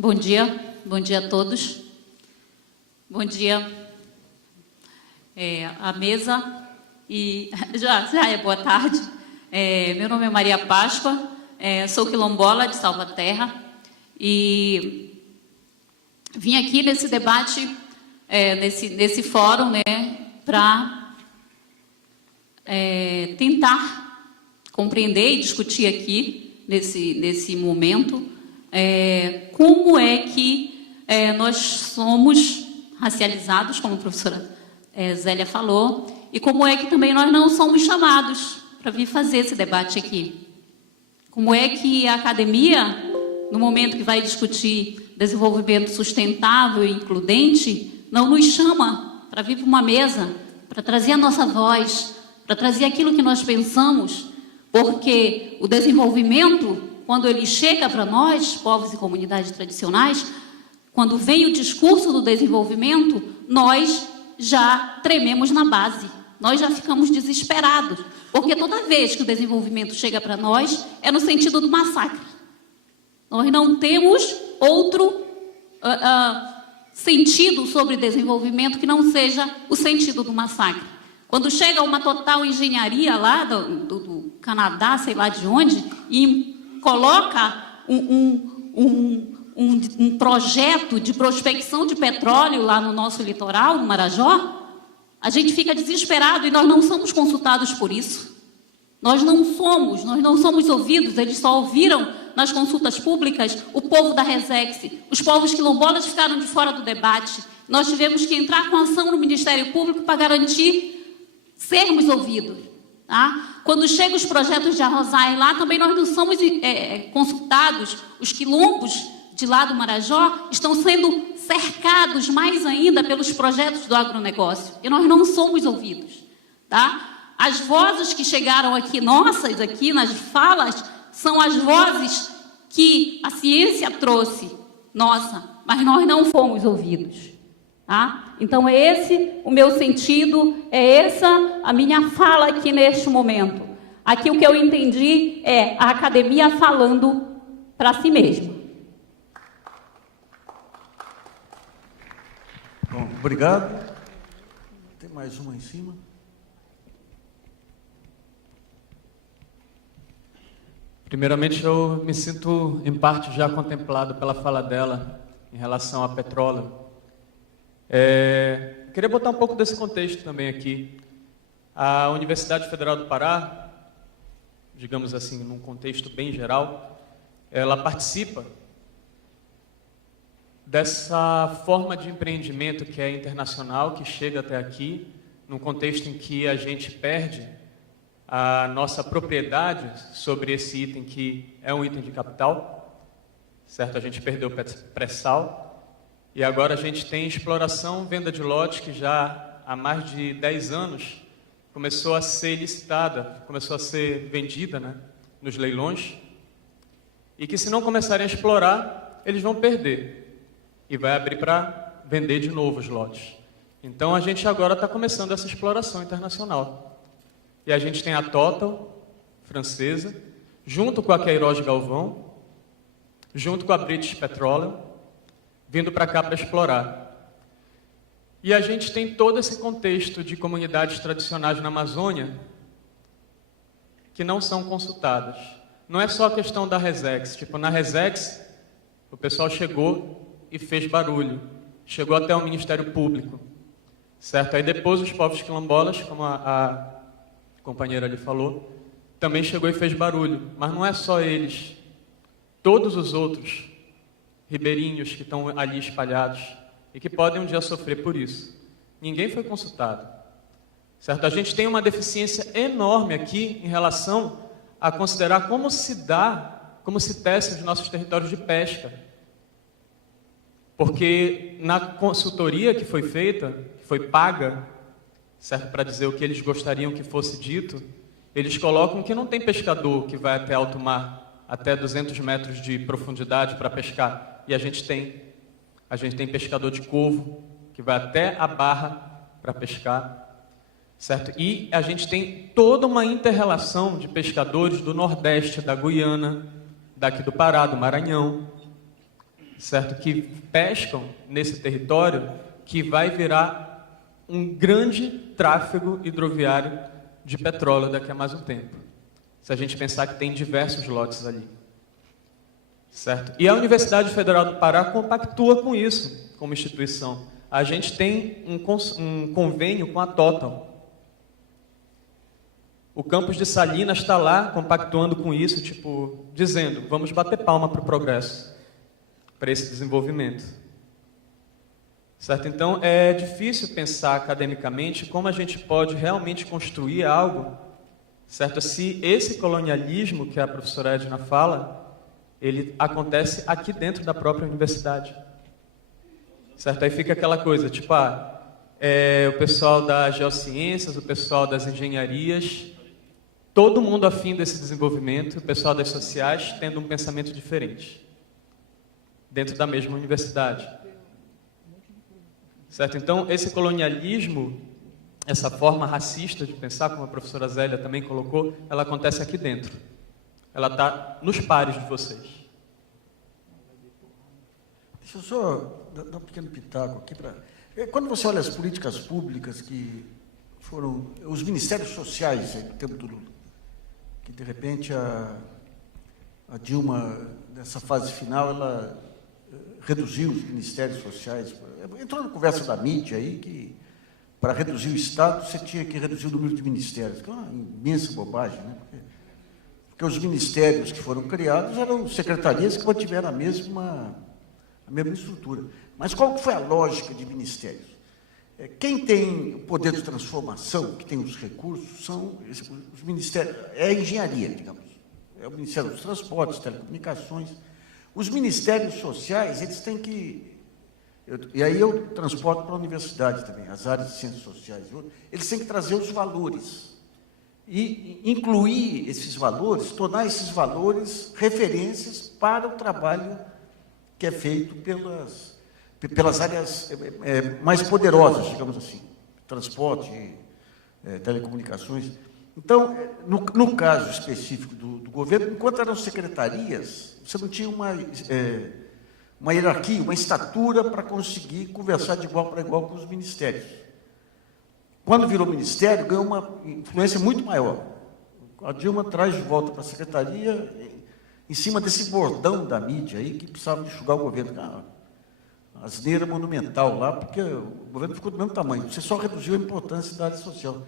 Bom dia a todos. Bom dia à mesa e já é boa tarde. Meu nome é Maria Páscoa, sou quilombola de Salvaterra e vim aqui nesse debate, nesse fórum, né, para tentar compreender e discutir aqui nesse momento como é que nós somos racializados, como a professora Zélia falou, e como é que também nós não somos chamados para vir fazer esse debate aqui. Como é que a academia, no momento que vai discutir desenvolvimento sustentável e includente, não nos chama para vir para uma mesa, para trazer a nossa voz, para trazer aquilo que nós pensamos, porque o desenvolvimento, quando ele chega para nós, povos e comunidades tradicionais, quando vem o discurso do desenvolvimento, nós já trememos na base, nós já ficamos desesperados, porque toda vez que o desenvolvimento chega para nós, é no sentido do massacre. Nós não temos outro sentido sobre desenvolvimento que não seja o sentido do massacre. Quando chega uma total engenharia lá do Canadá, sei lá de onde, e coloca um projeto de prospecção de petróleo lá no nosso litoral, no Marajó, a gente fica desesperado e nós não somos consultados por isso. Nós não somos ouvidos, eles só ouviram nas consultas públicas o povo da Resex. Os povos quilombolas ficaram de fora do debate. Nós tivemos que entrar com ação no Ministério Público para garantir sermos ouvidos. Tá? Quando chegam os projetos de arrozais lá, também nós não somos consultados. Os quilombos de lá do Marajó estão sendo cercados mais ainda pelos projetos do agronegócio. E nós não somos ouvidos. Tá? As vozes que chegaram aqui, nossas aqui nas falas, são as vozes que a ciência trouxe, nossa, mas nós não fomos ouvidos. Tá? Então, é esse o meu sentido, é essa a minha fala aqui neste momento. Aqui o que eu entendi é a academia falando para si mesma. Bom, obrigado. Tem mais uma em cima. Primeiramente, eu me sinto, em parte, já contemplado pela fala dela em relação a petróleo. Queria botar um pouco desse contexto também aqui. A Universidade Federal do Pará, digamos assim, num contexto bem geral, ela participa dessa forma de empreendimento que é internacional, que chega até aqui, num contexto em que a gente perde a nossa propriedade sobre esse item que é um item de capital, certo? A gente perdeu o pré-sal e agora a gente tem exploração, venda de lotes que já há mais de 10 anos começou a ser licitada, começou a ser vendida, né, nos leilões, e que se não começarem a explorar, eles vão perder e vai abrir para vender de novo os lotes. Então a gente agora está começando essa exploração internacional. E a gente tem a Total, francesa, junto com a Queiroz Galvão, junto com a British Petroleum, vindo para cá para explorar. E a gente tem todo esse contexto de comunidades tradicionais na Amazônia que não são consultadas. Não é só a questão da Resex. Tipo, na Resex, o pessoal chegou e fez barulho. Chegou até o Ministério Público. Certo? Aí depois os povos quilombolas, como a companheira ali falou, também chegou e fez barulho. Mas não é só eles. Todos os outros ribeirinhos que estão ali espalhados e que podem um dia sofrer por isso. Ninguém foi consultado. Certo? A gente tem uma deficiência enorme aqui em relação a considerar como se tecem os nossos territórios de pesca. Porque na consultoria que foi feita, que foi paga, certo, para dizer o que eles gostariam que fosse dito, eles colocam que não tem pescador que vai até alto mar, até 200 metros de profundidade para pescar. E a gente tem pescador de corvo, que vai até a barra para pescar, certo? E a gente tem toda uma inter-relação de pescadores do Nordeste, da Guiana, daqui do Pará, do Maranhão, certo? Que pescam nesse território, que vai virar um grande tráfego hidroviário de petróleo daqui a mais um tempo. Se a gente pensar que tem diversos lotes ali. Certo? E a Universidade Federal do Pará compactua com isso, como instituição. A gente tem um convênio com a Total. O campus de Salinas está lá compactuando com isso, tipo, dizendo, vamos bater palma para o progresso, para esse desenvolvimento. Certo? Então, é difícil pensar academicamente como a gente pode realmente construir algo, certo? Se esse colonialismo que a professora Edna fala, ele acontece aqui dentro da própria universidade. Certo? Aí fica aquela coisa, tipo, o pessoal das geociências, o pessoal das engenharias, todo mundo afim desse desenvolvimento, o pessoal das sociais tendo um pensamento diferente, dentro da mesma universidade. Certo? Então, esse colonialismo, essa forma racista de pensar, como a professora Zélia também colocou, ela acontece aqui dentro. Ela está nos pares de vocês. Deixa eu só dar um pequeno pitaco aqui. Quando você olha as políticas públicas que foram... Os ministérios sociais no tempo do Lula, que, de repente, a Dilma, nessa fase final, ela reduziu os ministérios sociais. Entrou na conversa da mídia aí que, para reduzir o Estado, você tinha que reduzir o número de ministérios, que é uma imensa bobagem, né? Porque os ministérios que foram criados eram secretarias que mantiveram a mesma estrutura. Mas qual que foi a lógica de ministérios? Quem tem o poder de transformação, que tem os recursos, são os ministérios, é a engenharia, digamos. É o Ministério dos Transportes, Telecomunicações. Os ministérios sociais, eles têm que... E aí eu transporto para a universidade também, as áreas de ciências sociais. Eles têm que trazer os valores e incluir esses valores, tornar esses valores referências para o trabalho que é feito pelas áreas mais poderosas, digamos assim, transporte, telecomunicações. Então, no caso específico do governo, enquanto eram secretarias, você não tinha uma hierarquia, uma estatura para conseguir conversar de igual para igual com os ministérios. Quando virou ministério, ganhou uma influência muito maior. A Dilma traz de volta para a secretaria, em cima desse bordão da mídia aí, que precisava enxugar o governo. A asneira monumental lá, porque o governo ficou do mesmo tamanho. Você só reduziu a importância da área social.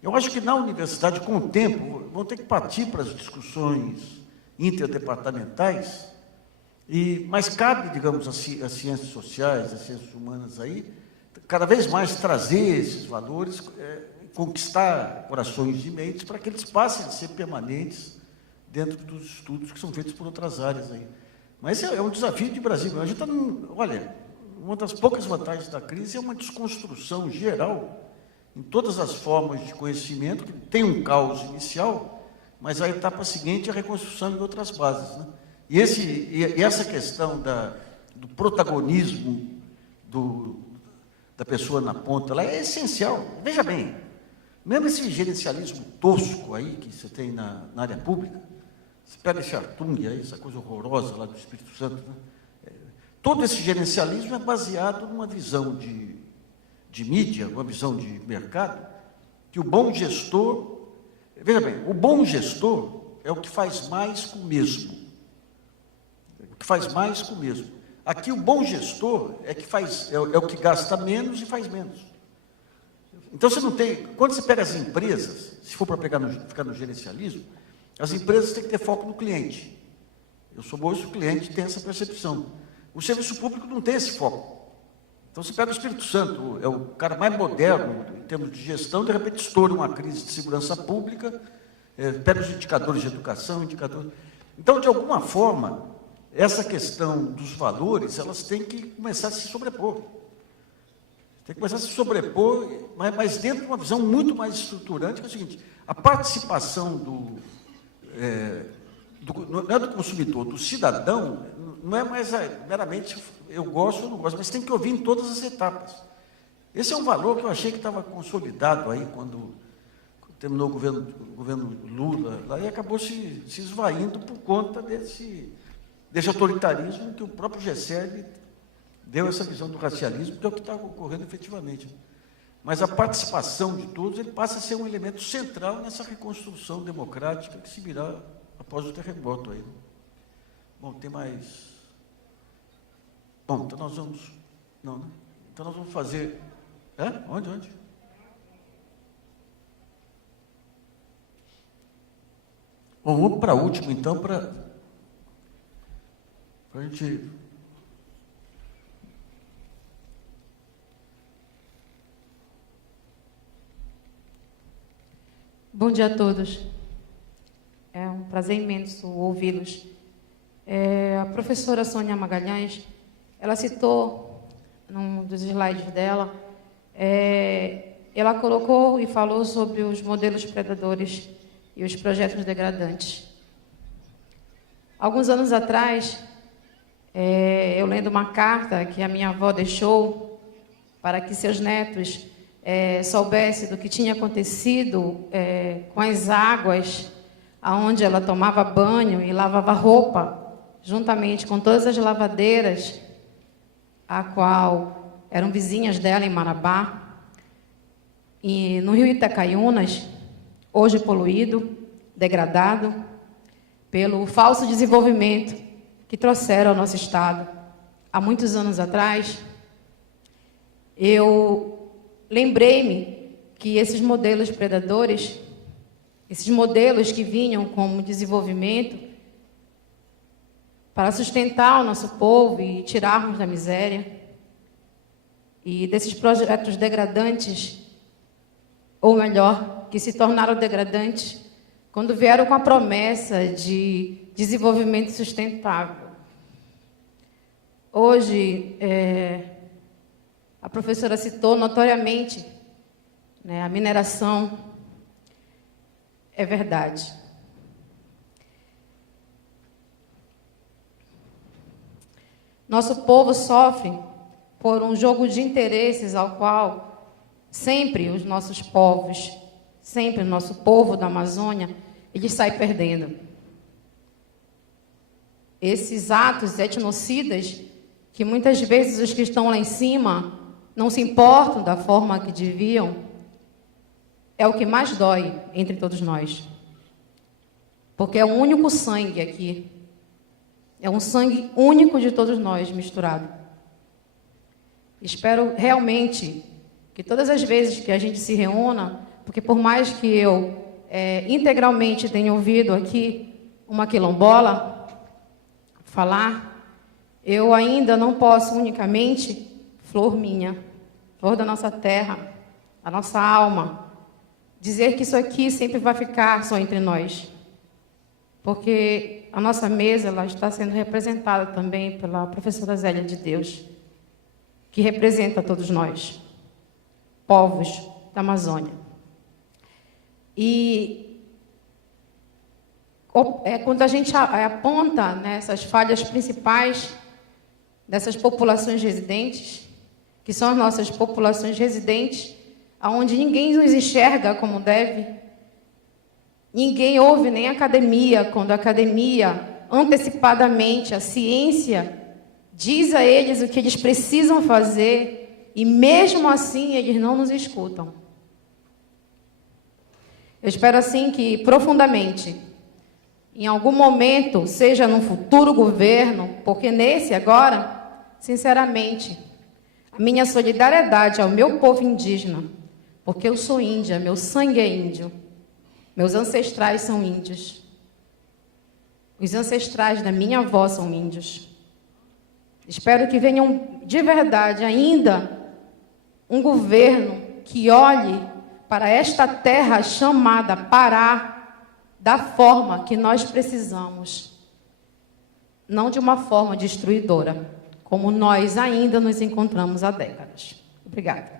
Eu acho que na universidade, com o tempo, vão ter que partir para as discussões interdepartamentais, mas cabe, digamos, às ciências sociais, às ciências humanas aí, cada vez mais trazer esses valores, conquistar corações e mentes para que eles passem a ser permanentes dentro dos estudos que são feitos por outras áreas aí. Mas é um desafio de Brasil. A gente está olha, uma das poucas vantagens da crise é uma desconstrução geral em todas as formas de conhecimento, que tem um caos inicial, mas a etapa seguinte é a reconstrução de outras bases, né? E essa questão do protagonismo da pessoa na ponta, ela é essencial. Veja bem, mesmo esse gerencialismo tosco aí que você tem na área pública, você pega esse Artung aí, essa coisa horrorosa lá do Espírito Santo, né? Todo esse gerencialismo é baseado numa visão de mídia, uma visão de mercado, que o bom gestor... Veja bem, o bom gestor é o que faz mais com o mesmo. O que faz mais com o mesmo. Aqui, o bom gestor é o que gasta menos e faz menos. Então, você não tem... Quando você pega as empresas, se for para ficar no gerencialismo, as empresas têm que ter foco no cliente. Eu sou bom se o cliente tem essa percepção. O serviço público não tem esse foco. Então, você pega o Espírito Santo, é o cara mais moderno em termos de gestão, de repente estoura uma crise de segurança pública, pega os indicadores de educação, Então, de alguma forma, essa questão dos valores, elas têm que começar a se sobrepor. Tem que começar a se sobrepor, mas dentro de uma visão muito mais estruturante, que é o seguinte: a participação não é do consumidor, do cidadão, não é mais meramente eu gosto ou não gosto, mas tem que ouvir em todas as etapas. Esse é um valor que eu achei que estava consolidado aí quando terminou o governo Lula, lá, e acabou se esvaindo por conta desse autoritarismo que o próprio Gessé deu essa visão do racialismo, que é o que está ocorrendo efetivamente. Mas a participação de todos, ele passa a ser um elemento central nessa reconstrução democrática que se virá após o terremoto aí. Bom, tem mais... Bom, então nós vamos... Não, né? Então nós vamos fazer... Onde? Bom, vamos para a última, então, para a gente... Bom dia a todos. É um prazer imenso ouvi-los. A professora Sônia Magalhães, ela citou, num dos slides dela, ela colocou e falou sobre os modelos predadores e os projetos degradantes. Alguns anos atrás, eu lendo uma carta que a minha avó deixou para que seus netos soubessem do que tinha acontecido com as águas aonde ela tomava banho e lavava roupa, juntamente com todas as lavadeiras, a qual eram vizinhas dela em Marabá, e no rio Itacaiunas, hoje poluído, degradado, pelo falso desenvolvimento que trouxeram ao nosso estado. Há muitos anos atrás, eu lembrei-me que esses modelos predadores, esses modelos que vinham como desenvolvimento para sustentar o nosso povo e tirarmos da miséria, e desses projetos degradantes, ou melhor, que se tornaram degradantes quando vieram com a promessa de desenvolvimento sustentável. Hoje, a professora citou notoriamente, né, a mineração. É verdade. Nosso povo sofre por um jogo de interesses ao qual sempre os nossos povos, sempre o nosso povo da Amazônia, ele sai perdendo. Esses atos etnocidas, que muitas vezes os que estão lá em cima não se importam da forma que deviam, é o que mais dói entre todos nós. Porque é um único sangue aqui. É um sangue único de todos nós, misturado. Espero realmente que todas as vezes que a gente se reúna, porque por mais que eu integralmente tenha ouvido aqui uma quilombola falar, eu ainda não posso unicamente, flor minha, flor da nossa terra, a nossa alma, dizer que isso aqui sempre vai ficar só entre nós. Porque a nossa mesa ela está sendo representada também pela professora Zélia de Deus, que representa todos nós, povos da Amazônia. E quando a gente aponta, né, essas falhas principais dessas populações residentes, que são as nossas populações residentes, onde ninguém nos enxerga como deve, ninguém ouve nem a academia, quando a academia, antecipadamente, a ciência, diz a eles o que eles precisam fazer, e mesmo assim eles não nos escutam. Eu espero assim que, profundamente, em algum momento, seja num futuro governo, porque nesse agora, sinceramente, a minha solidariedade ao meu povo indígena, porque eu sou índia, meu sangue é índio, meus ancestrais são índios, os ancestrais da minha avó são índios. Espero que venham de verdade ainda um governo que olhe para esta terra chamada Pará da forma que nós precisamos, não de uma forma destruidora, como nós ainda nos encontramos há décadas. Obrigada.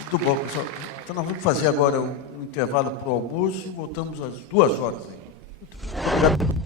Muito bom, pessoal. Então, nós vamos fazer agora um intervalo para o almoço e voltamos às 2 horas. Obrigado.